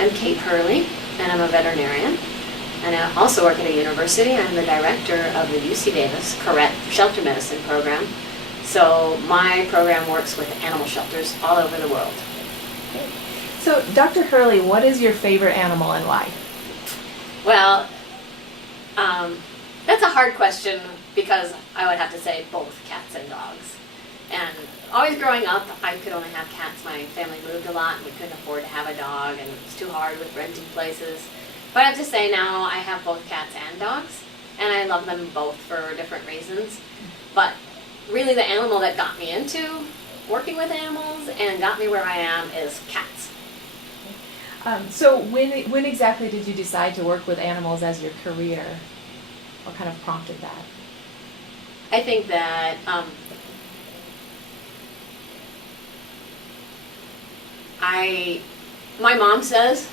I'm Kate Hurley, and I'm a veterinarian. And I also work at a university. I'm the director of the UC Davis Correct Shelter Medicine program. So my program works with animal shelters all over the world. So, Dr. Hurley, what is your favorite animal and why? Well, that's a hard question because I would have to say both cats and dogs. And always growing up, I could only have cats. My family moved a lot and we couldn't afford to have a dog, and it was too hard with renting places. But I have to say now I have both cats and dogs, and I love them both for different reasons. But really the animal that got me into working with animals and got me where I am is cats. So when exactly did you decide to work with animals as your career? What kind of prompted that? I think that my mom says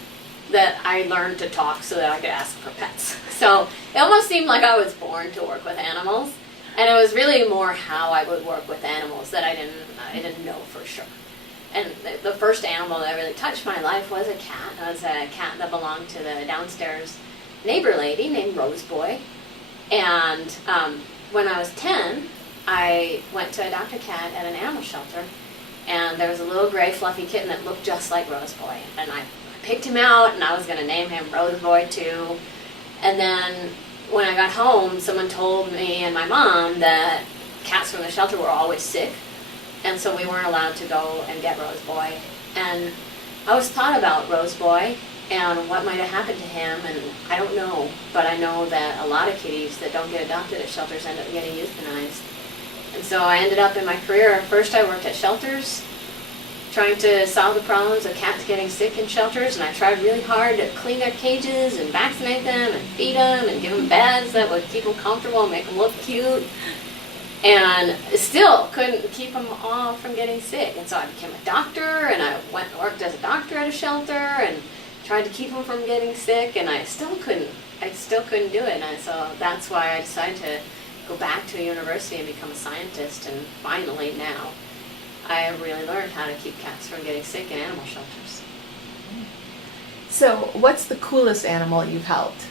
that I learned to talk so that I could ask for pets. So it almost seemed like I was born to work with animals, and it was really more how I would work with animals that I didn't know for sure. And the first animal that really touched my life was a cat. It was a cat that belonged to the downstairs neighbor lady named Rose Boy. And when I was 10, I went to adopt a cat at an animal shelter, and there was a little gray fluffy kitten that looked just like Rose Boy. And I picked him out, and I was going to name him Rose Boy too. And then when I got home, someone told me and my mom that cats from the shelter were always sick, and so we weren't allowed to go and get Rose Boy. And I always thought about Rose Boy and what might have happened to him, and I don't know, but I know that a lot of kitties that don't get adopted at shelters end up getting euthanized. And so I ended up in my career, first I worked at shelters, trying to solve the problems of cats getting sick in shelters, and I tried really hard to clean their cages and vaccinate them and feed them and give them beds that would keep them comfortable and make them look cute. And still couldn't keep them all from getting sick. And so I became a doctor, and I went and worked as a doctor at a shelter and tried to keep them from getting sick, and I still couldn't do it. And so that's why I decided to go back to a university and become a scientist. And finally now I really learned how to keep cats from getting sick in animal shelters. So what's the coolest animal you've helped?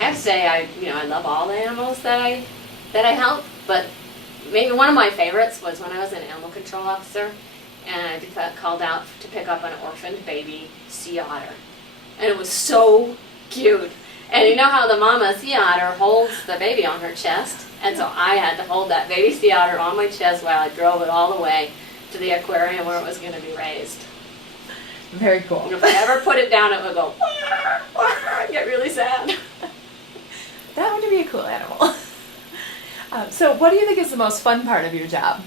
I have to say I love all the animals that I help. But maybe one of my favorites was when I was an animal control officer, and I got called out to pick up an orphaned baby sea otter. And it was so cute. And you know how the mama sea otter holds the baby on her chest? And so I had to hold that baby sea otter on my chest while I drove it all the way to the aquarium where it was going to be raised. Very cool. And if I ever put it down, it would go, I'd get really sad. That would be a cool animal. So what do you think is the most fun part of your job?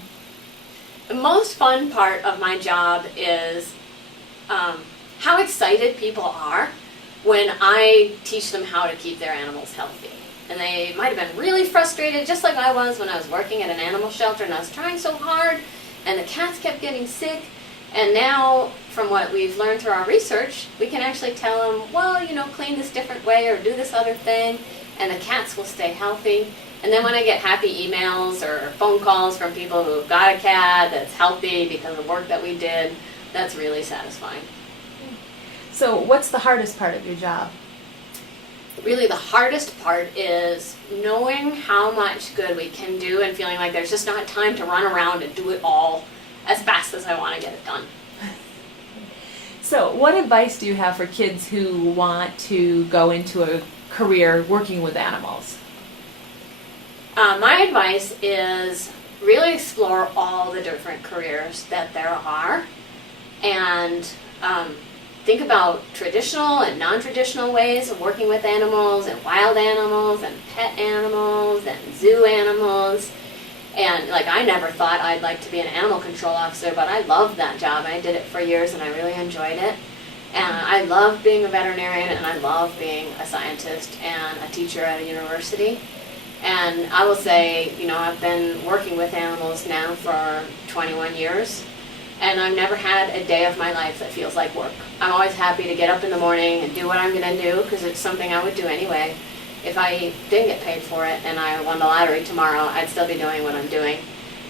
The most fun part of my job is how excited people are when I teach them how to keep their animals healthy. And they might have been really frustrated, just like I was when I was working at an animal shelter and I was trying so hard and the cats kept getting sick. And now, from what we've learned through our research, we can actually tell them, well, clean this different way or do this other thing, and the cats will stay healthy. And then when I get happy emails or phone calls from people who've got a cat that's healthy because of the work that we did, that's really satisfying. So what's the hardest part of your job? Really the hardest part is knowing how much good we can do and feeling like there's just not time to run around and do it all as fast as I want to get it done. So what advice do you have for kids who want to go into a career working with animals? My advice is really explore all the different careers that there are, and think about traditional and non-traditional ways of working with animals, and wild animals and pet animals and zoo animals. And I never thought I'd like to be an animal control officer, but I loved that job. I did it for years and I really enjoyed it. And I love being a veterinarian, and I love being a scientist and a teacher at a university. And I will say, I've been working with animals now for 21 years, and I've never had a day of my life that feels like work. I'm always happy to get up in the morning and do what I'm going to do, because it's something I would do anyway. If I didn't get paid for it and I won the lottery tomorrow, I'd still be doing what I'm doing.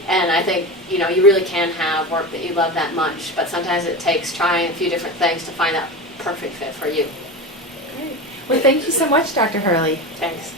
And I think, you really can have work that you love that much, but sometimes it takes trying a few different things to find that perfect fit for you. Great. Well, thank you so much, Dr. Hurley. Thanks.